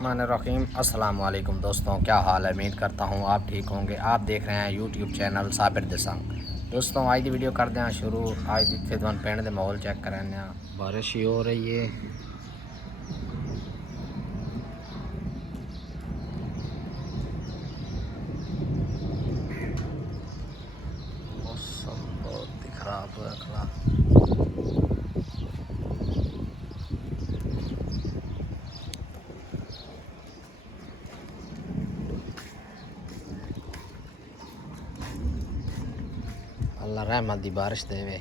बिस्मिल्लाहिर्रहमानिर्रहीम। अस्सलाम वालेकुम दोस्तों, क्या हाल है। उम्मीद करता हूँ आप ठीक होंगे। आप देख रहे हैं यूट्यूब चैनल साबिर दसंग। दोस्तों आज की वीडियो करते हैं शुरू। आज इतने तुम पिंड के माहौल चेक कराने, बारिश ही हो रही है। मौसम बहुत ही खराब हुआ खड़ा। अल्लाह रहमत दी बारिश देवे।